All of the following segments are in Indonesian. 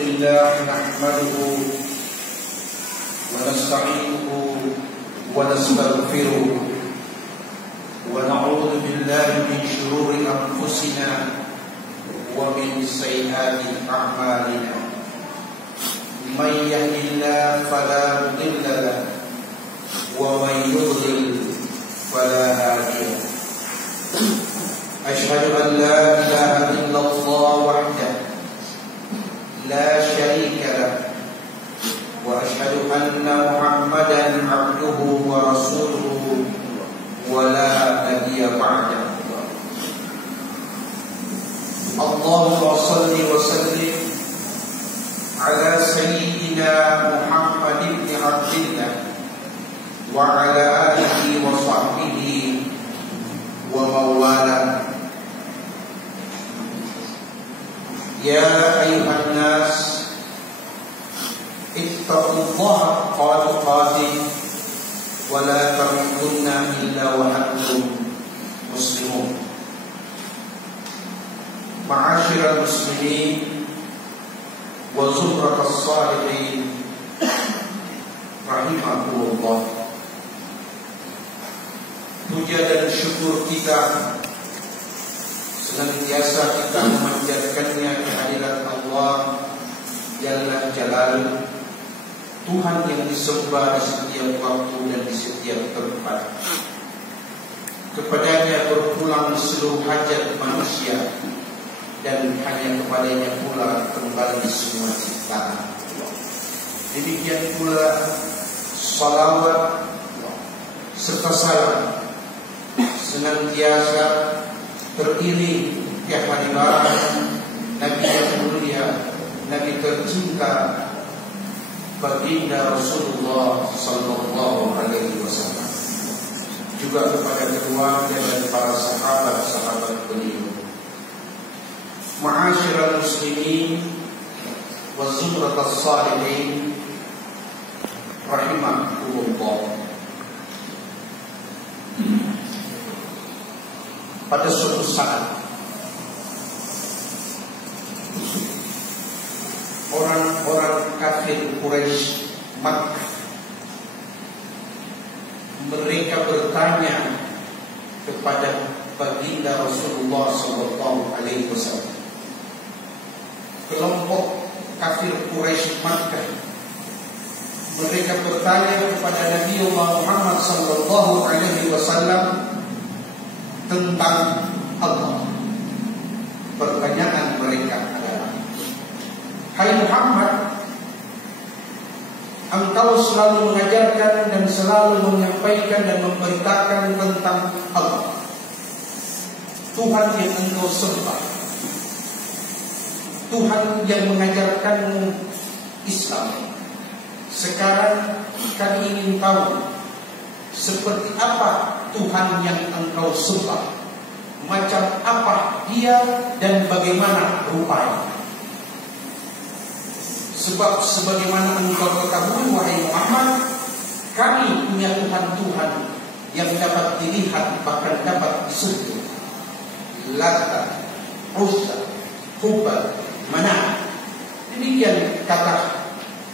لله نحمده ونستعينه ونستغفره ونعوذ بالله من شرور أنفسنا ومن سيئات أعمالنا من يهد الله فلا مضل له ومن يضلل فلا هادي له أشهد أن لا إله إلا الله وحده لا شريك له وأشهد أن محمدا عبده ورسوله ولا نبي بعده اللهم صل وسلم على سيدنا محمد بن عبد الله وعلى آله وصحبه ومن والاه يا أيها الناس اتقوا الله حق تقاته ولا تموتن إلا وأنتم مسلمون معاشر المسلمين وزمرة الصالحين رحمكم الله. Puja dan syukur kita senantiasa kita memanjatkannya kehadirat Allah Jalla Jalaluhu, Tuhan yang disembah di setiap waktu dan di setiap tempat. Kepadanya berpulang seluruh hajat manusia dan hanya kepadanya pula kembali semua ciptaan. Demikian pula salawat serta salam senantiasa teriring kehadiran Nabi yang mulia, Nabi tercinta baginda Rasulullah sallallahu alaihi wasallam, juga kepada keluarga dan para sahabat-sahabat beliau. Ma'asyiral muslimin wa zumratas salihin rahimakumullah. Pada suatu saat orang-orang kafir Quraisy Makkah mereka bertanya kepada baginda Rasulullah sallallahu alaihi wasallam. Kelompok kafir Quraisy Makkah mereka bertanya kepada Nabi Muhammad sallallahu alaihi wasallam tentang Allah. Pertanyaan mereka adalah, hai Muhammad, engkau selalu mengajarkan dan selalu menyampaikan dan memberitakan tentang Allah, Tuhan yang engkau sembah, Tuhan yang mengajarkanmu Islam. Sekarang kami ingin tahu seperti apa Tuhan yang engkau sembah, macam apa dia dan bagaimana rupanya. Sebab sebagaimana engkau ketahui wahai Muhammad, kami punya Tuhan-Tuhan yang dapat dilihat bahkan dapat disentuh. Lata, Uzza, Hubal, Manat. Demikian kata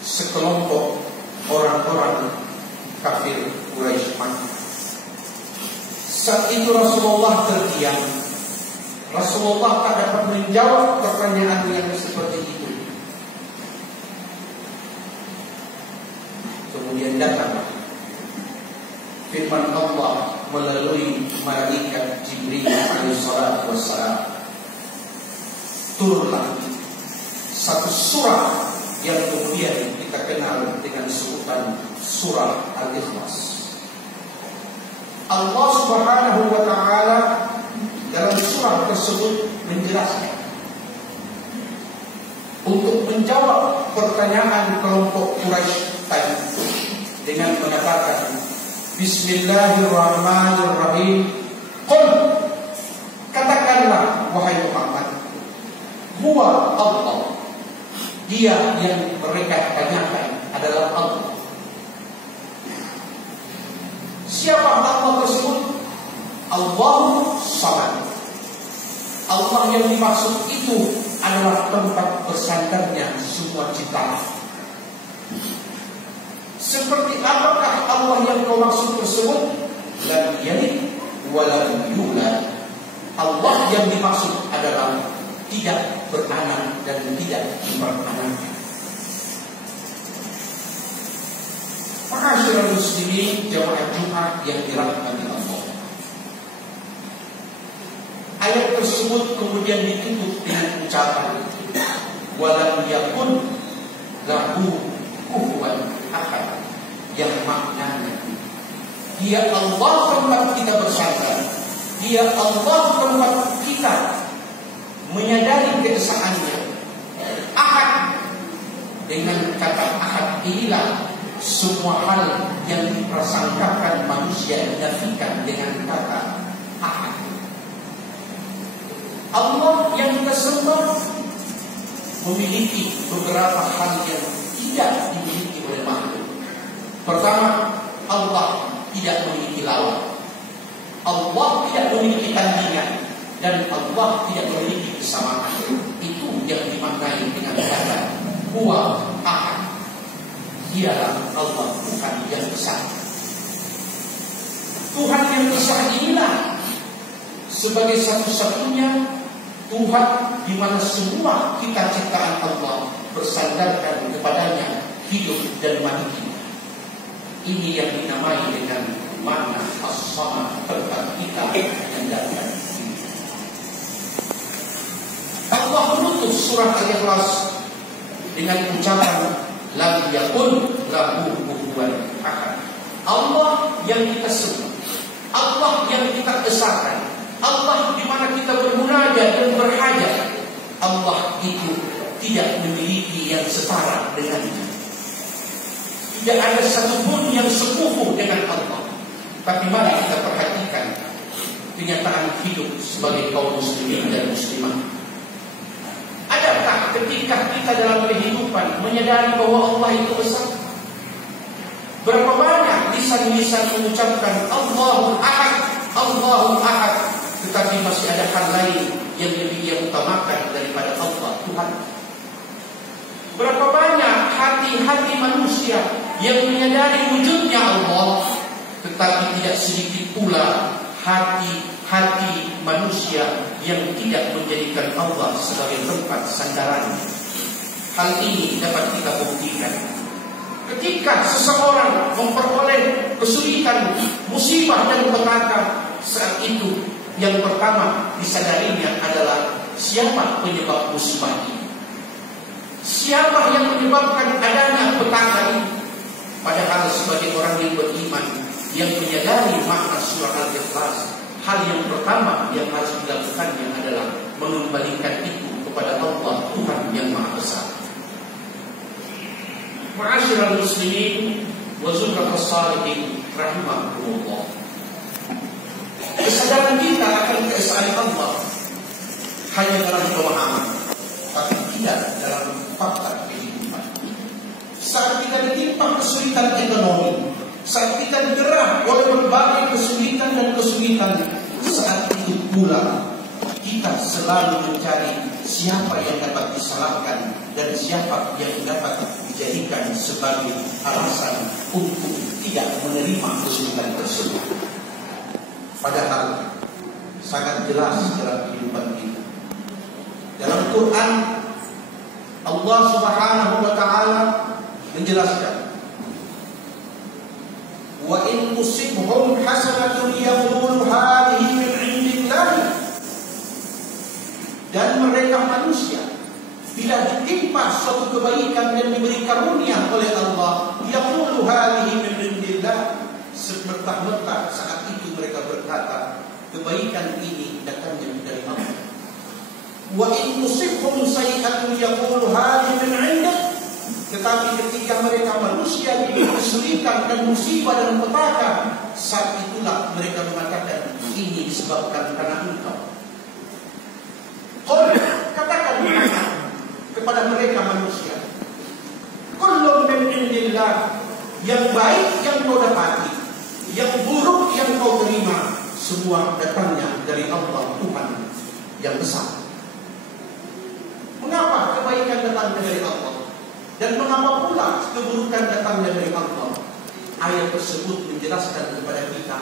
sekelompok orang-orang kafir Quraisy Makkah. Saat itu Rasulullah terdiam. Rasulullah tak dapat menjawab pertanyaan yang seperti itu. Kemudian datang firman Allah melalui malaikat Jibril alaihissalatu wassalam. Turunlah satu surah yang kemudian kita kenal dengan sebutan surah Al-Ikhlas. Allah Subhanahu wa ta'ala dalam surah tersebut menjelaskan untuk menjawab pertanyaan kelompok Quraisy tadi dengan mengatakan Bismillahirrahmanirrahim. Qul, katakanlah wahai Muhammad, huwa Allah, dia yang mereka tanyakan adalah Allah. Siapa Allah tersebut? Allahu Samad. Allah yang dimaksud itu adalah tempat bersandarnya semua ciptaan. Seperti apakah Allah yang kau maksud tersebut? Lam yalid wa lam yulad. Allah yang dimaksud adalah tidak beranak dan tidak beranak. Ma'asyiral muslimin jamaah Jumat yang dirahmati Allah. Ayat tersebut kemudian ditutup dengan ucapan walam yakun lahu kufuwan ahad, yang maknanya Dia Allah tempat kita bersandar, Dia Allah tempat kita menyadari keesaannya. Ahad, dengan kata ahad inilah semua hal yang diprasangkakan manusia dinafikan dengan kata ahad. Allah yang kita sembah memiliki beberapa hal yang tidak dimiliki oleh makhluk. Pertama, Allah tidak memiliki lawan. Allah tidak memiliki tandingan, dan Allah tidak memiliki kesamaan. Itu yang dimaknai dengan kata huwa ahad. Dialah Allah, Tuhan yang besar. Tuhan yang besar inilah sebagai satu-satunya Tuhan di mana semua kita ciptaan Allah bersandarkan kepadanya hidup dan mati kita. Ini yang dinamai dengan makna as-samad, tempat kita menyandarkan diri. Allah menutup surah Al-Ikhlas dengan ucapan lam yakun lahu kufuwan ahad. Allah yang kita sembah, Allah yang kita besarkan, Allah di mana kita bermunajat dan berhajat. Allah itu tidak memiliki yang setara dengannya. Tidak ada satupun yang sekufu dengan Allah. Tapi mari kita perhatikan kenyataan hidup sebagai kaum muslimin dan muslimah. Adakah ketika kita dalam kehidupan menyadari bahwa Allah itu besar? Berapa banyak lisan-lisan mengucapkan Allahul Ahad, Allahul Ahad, tetapi masih ada hal lain yang lebih dia utamakan daripada Allah Tuhan. Berapa banyak hati-hati manusia yang menyadari wujudnya Allah, tetapi tidak sedikit pula hati-hati manusia yang tidak menjadikan Allah sebagai tempat sandaran. Hal ini dapat kita buktikan ketika seseorang memperoleh kesulitan, musibah dan petaka. Saat itu yang pertama disadarinya adalah siapa penyebab musibah ini, siapa yang menyebabkan adanya petaka ini. Padahal sebagai orang yang beriman, yang menyadari makna surah Al-Ikhlas, hal yang pertama yang harus dilakukannya adalah mengembalikan itu kepada Allah Tuhan yang Maha Besar. Ma'asyiral muslimin wa zumratus salihin rahimakumullah. Kesadaran kita akan keesaan Allah hanya dalam pemahaman, tapi tidak dalam fakta kehidupan. Saat kita ditimpa kesulitan ekonomi, saat kita digerah oleh berbagai kesulitan dan kesulitan, saat itu pula kita selalu mencari siapa yang dapat disalahkan dan siapa yang dapat dijadikan sebagai alasan untuk tidak menerima kesulitan tersebut. Padahal sangat jelas dalam kehidupan kita. Dalam Quran Allah Subhanahu wa taala menjelaskan, wa in tusibhum hasanatun yaqulu hadhihi min 'indillah. Dan mereka manusia bila ditimpa suatu kebaikan dan diberi karunia oleh Allah, yaqulu hadhihi min 'indillah, semerta-merta saat itu mereka berkata kebaikan ini datangnya dari Allah. Wa in tusibhum sayyi'atun yaqulu hadhihi min 'indik. Tetapi ketika mereka manusia diberi kesulitan dan musibah dan petaka, saat itulah mereka mengatakan ini disebabkan karena engkau. Katakan kepada mereka manusia, kullun min indillah, yang baik yang kau dapati, yang buruk yang kau terima, semua datangnya dari Allah Tuhan yang besar. kebaikan datangnya dari Allah? Dan mengapa pula keburukan datangnya dari Allah? Ayat tersebut menjelaskan kepada kita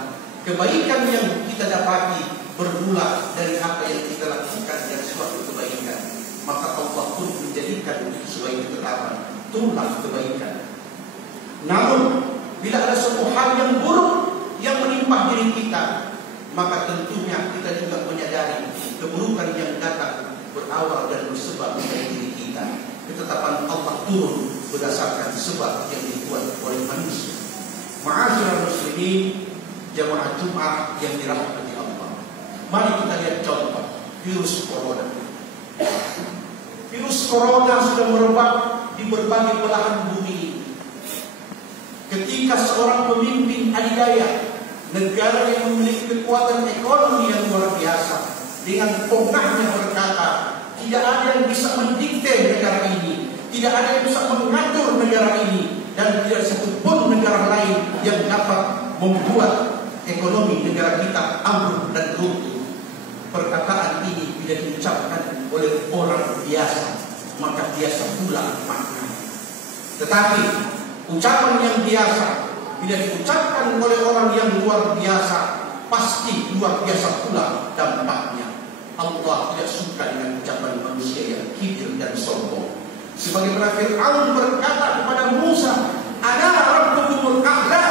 kebaikan yang kita dapati bermula dari apa yang kita lakukan dari suatu kebaikan. Maka Allah pun menjadikan itu sebagai ketetapan, turunlah kebaikan. Namun bila ada suatu hal yang buruk yang menimpa diri kita, maka tentunya kita juga menyadari keburukan yang datang berawal dan bersebab dari diri kita. Ketetapan Allah turun berdasarkan sebab yang dibuat oleh manusia. Ma'asyiral muslimin, jamaah Jumat yang dirahmati Allah, mari kita lihat contoh virus corona. Virus corona sudah merebak di berbagai belahan bumi ini. Ketika seorang pemimpin adidaya negara yang memiliki kekuatan ekonomi yang luar biasa dengan pongahnya berkata, tidak ada yang bisa mendikte negara ini, tidak ada yang bisa mengatur negara ini, dan tidak satupun negara lain yang dapat membuat ekonomi negara kita ambruk dan runtuh. Perkataan ini bila diucapkan oleh orang biasa, maka biasa pula maknanya. Tetapi ucapan yang biasa bila diucapkan oleh orang yang luar biasa, pasti luar biasa pula dampaknya. Allah tidak suka dengan ucapan manusia yang kibir dan sombong. Sebagaimana Fir'aun berkata kepada Musa, "Ana rabbukumul a'la,"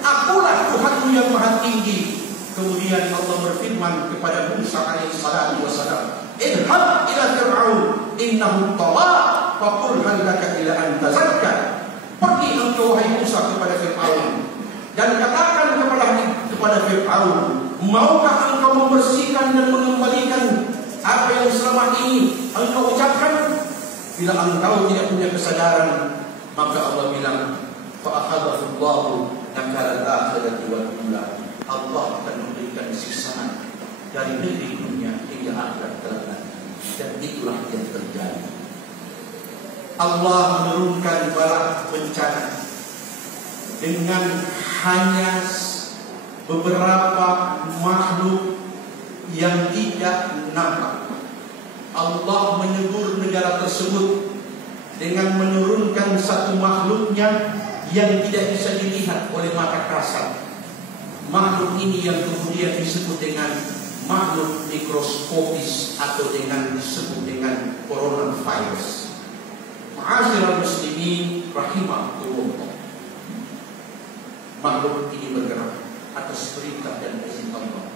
akulah Tuhanmu yang maha tinggi. Kemudian Allah berfirman kepada Musa alaihissalatu wassalam, "Idhab ila Fir'aun innahu tagha faqul hal laka ila an tazakka." Pergi engkau wahai Musa kepada Fir'aun dan katakan kepada Fir'aun, maukah engkau membersihkan dan mengembalikan apa yang selama ini engkau ucapkan? Bila engkau tidak punya kesadaran, maka Allah bilang, fa'akhadahu Allahu nakala al-akhirati wal ula. Allah akan memberikan siksaan dari negeri dunia hingga akhirat kelak. Dan itulah yang terjadi. Allah menurunkan bala bencana dengan hanya beberapa makhluk yang tidak nampak. Allah menegur negara tersebut dengan menurunkan satu makhluknya yang tidak bisa dilihat oleh mata kasar. Makhluk ini yang kemudian disebut dengan makhluk mikroskopis atau dengan disebut dengan coronavirus. Ma'asyiral muslimin rahimahullah. Makhluk ini bergerak atas perintah dan izin Allah.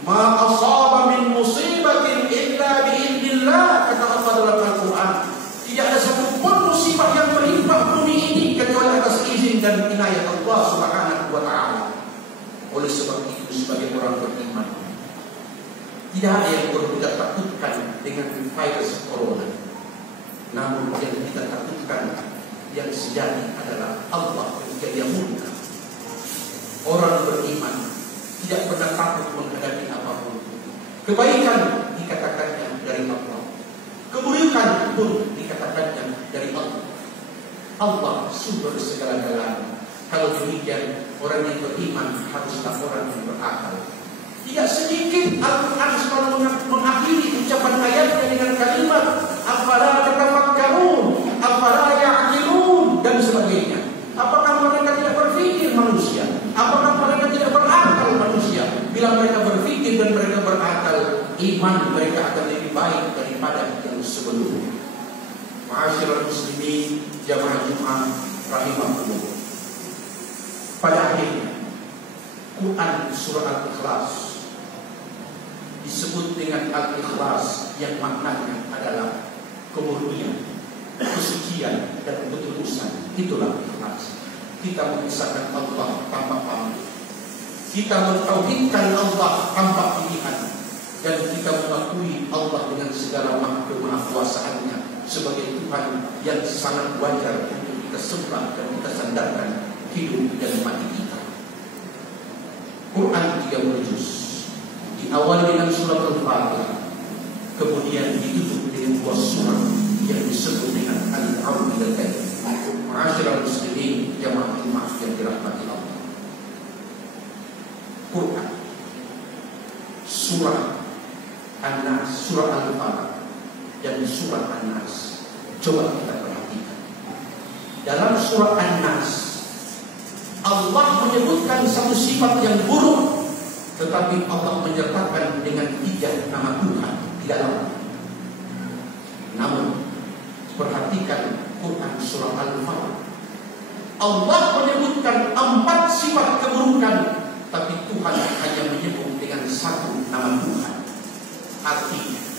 Ma asaba min musibatin illa bi'idznillah, kata Allah dalam Al-Quran. Tidak ada satu pun musibah yang menimpa bumi ini kecuali atas izin dan inayah Allah Subhanahu wa taala. Oleh sebab itu sebagai orang beriman, tidak ada yang perlu kita takutkan dengan virus corona. Namun yang kita takutkan yang sejati adalah Allah ketika Dia murka. Orang beriman tidak pernah takut menghadapi apapun. Kebaikan dikatakannya dari Allah, keburukan pun dikatakannya dari Allah. Allah sumber segala-galanya. Kalau demikian, orang yang beriman haruslah orang yang berakal. Tidak sedikit Al-Quran selalu mengakhiri ucapan ayatnya dengan kalimat afala tatafakkarun, afala ya'qilun, dan sebagainya. Apakah mereka tidak berpikir manusia? Apakah mereka tidak berakal manusia? Bila mereka berpikir dan mereka berakal, iman mereka akan lebih baik daripada yang sebelumnya. Ma'asyiral muslimin, jamaah Jumat rahimahullah. Pada akhirnya Quran surah Al-Ikhlas disebut dengan Al-Ikhlas yang maknanya adalah kemurnian, kesucian dan ketulusan. Itulah ikhlas. Kita mengisahkan Allah tanpa pamrih, kita mentauhidkan Allah tanpa pilihan, dan kita mengakui Allah dengan segala kemahkuasaannya sebagai Tuhan yang sangat wajar untuk kita sembah dan kita sandarkan hidup dan mati kita. Quran 30 juz diawali dengan surah Al-Fatihah, kemudian ditutup dengan dua surah yang disebut dengan Al-Awwidatayn. Ma'asyiral muslimin, jamaah Jumat yang dirahmati Allah. Quran surah An-Nas, surah Al-Falaq dan dan surat An-Nas. Coba kita perhatikan. Dalam surat An-Nas, Allah menyebutkan satu sifat yang buruk, tetapi Allah menyertakan dengan 3 nama Tuhan di dalam. Namun, perhatikan Quran surah Al-Falaq. Allah menyebutkan 4 sifat keburukan, tapi Tuhan hanya menyebut dengan 1 nama Tuhan. Artinya,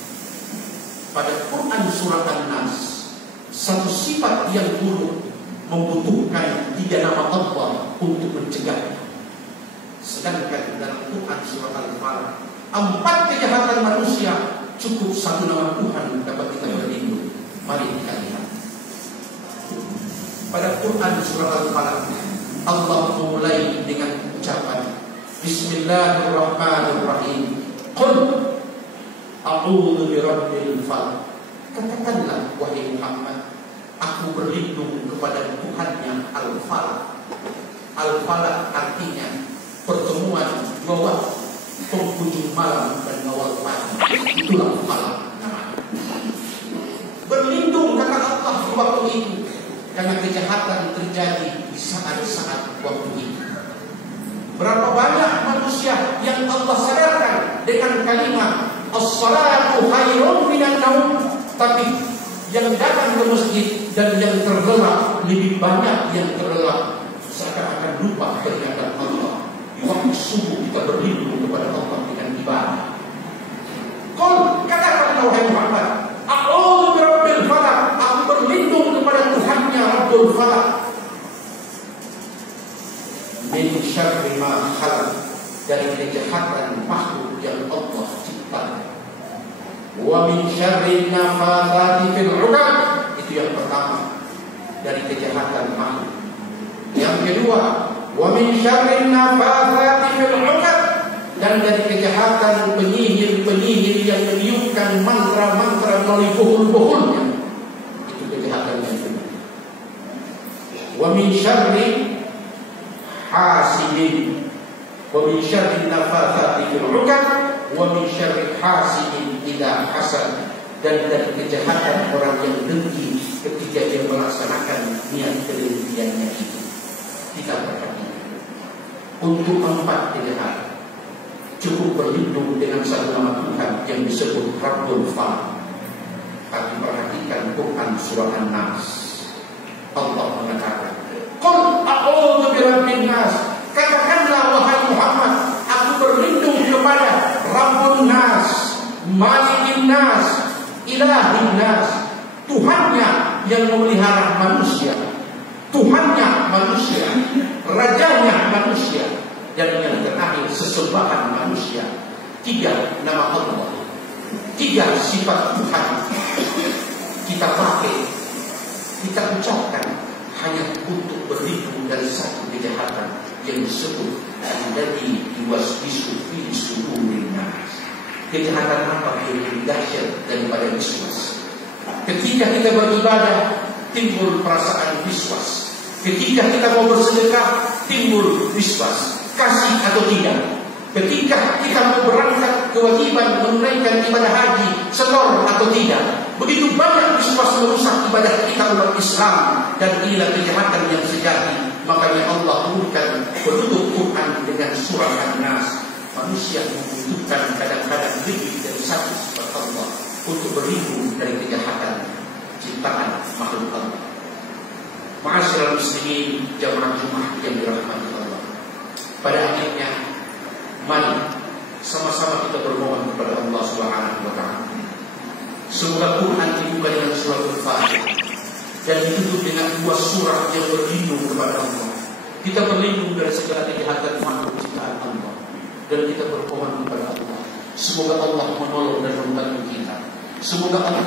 pada Quran surah An-Nas, satu sifat yang buruk membutuhkan 3 nama Allah untuk mencegahnya. Sedangkan dalam Quran surah Al-Falaq, 4 kejahatan manusia cukup 1 nama Tuhan dapat kita berlindung. Mari kita lihat. Pada Quran surah Al-Falaq, Allah memulai dengan ucapan Bismillahirrahmanirrahim. Qul a'udzu birabbil falaq. Katakanlah wahai Muhammad, aku berlindung kepada Tuhannya Al-Falaq. Al-Falaq artinya pertemuan 2 waktu, penghujung malam dan awal pagi. Itulah Falaq namanya. Berlindung kata Allah di waktu itu, karena kejahatan terjadi di saat-saat waktu itu. Berapa banyak manusia yang Allah sadarkan dengan kalimat as-salatu khairun minan naum, tapi yang datang ke masjid dan yang terlelap lebih banyak yang terlelap, seakan-akan lupa peringatan Allah. Di waktu subuh kita berlindung kepada Allah dengan ibadah. Qul, katakanlah wahai Muhammad, a'udzu birabbil falaq, aku berlindung kepada Tuhannya Rabbul Falaq. Min syarri ma khalaq, dari kejahatan makhluk yang Allah ciptakan. Wa min syarri nafathati fil 'uqad, itu yang pertama, dari kejahatan makhluk. Yang kedua, wa min syarri nafathati fil 'uqad, dan dari kejahatan penyihir-penyihir yang meniupkan mantra-mantra melalui buhul-buhulnya. Itu kejahatan yang kedua. Wa min syarri hasidin, wa min syarri nafathati fil 'uqad, wa min syarri hasidin idza hasad, dan dari kejahatan orang yang dengki ketika dia melaksanakan niat kedengkiannya itu. Kita perhatikan. Untuk 4 kejahatan cukup berlindung dengan 1 nama Tuhan yang disebut Rabbul Falaq. Tapi perhatikan Quran surah An-Nas. Allah mengatakan, Qul a'udzu birabbin nas. Katakanlah wahai Muhammad, aku berlindung kepada Rabbun Nas, Malikin Nas, Ilahin Nas, Tuhannya yang memelihara manusia, Tuhannya manusia, Rajanya manusia, dan yang terakhir sesembahan manusia. 3 nama Allah, 3 sifat Tuhan kita pakai, kita ucapkan hanya untuk berlindung dari 1 kejahatan yang disebut alladzi yuwaswisu fi sudurin nas. Kejahatan apa yang lebih dahsyat daripada wiswas? Ketika kita beribadah, timbul perasaan wiswas. Ketika kita mau bersedekah, timbul wiswas. Kasih atau tidak. Ketika kita mau berangkat kewajiban menunaikan ibadah haji, setor atau tidak. Begitu banyak wiswas merusak ibadah kita umat Islam, dan inilah kejahatan yang sejati. Makanya Allah turunkan penutup Quran dengan surah An-Nas. Manusia membutuhkan kadang-kadang lebih dari 1 sifat Allah untuk berlindung dari kejahatan ciptaan makhluk Allah. Ma'asyiral muslimin, jamaah Jumat yang dirahmati Allah. Pada akhirnya, mari sama-sama kita bermohon kepada Allah Subhanahu wa taala. Semoga Quran dibuka dengan surah Al-Fatihah dan ditutup dengan 2 surah yang berlindung kepada Allah. Kita berlindung dari segala kejahatan makhluk ciptaan Allah, dan kita bermohon kepada Allah. Semoga Allah menolong dan membantu kita. Semoga Allah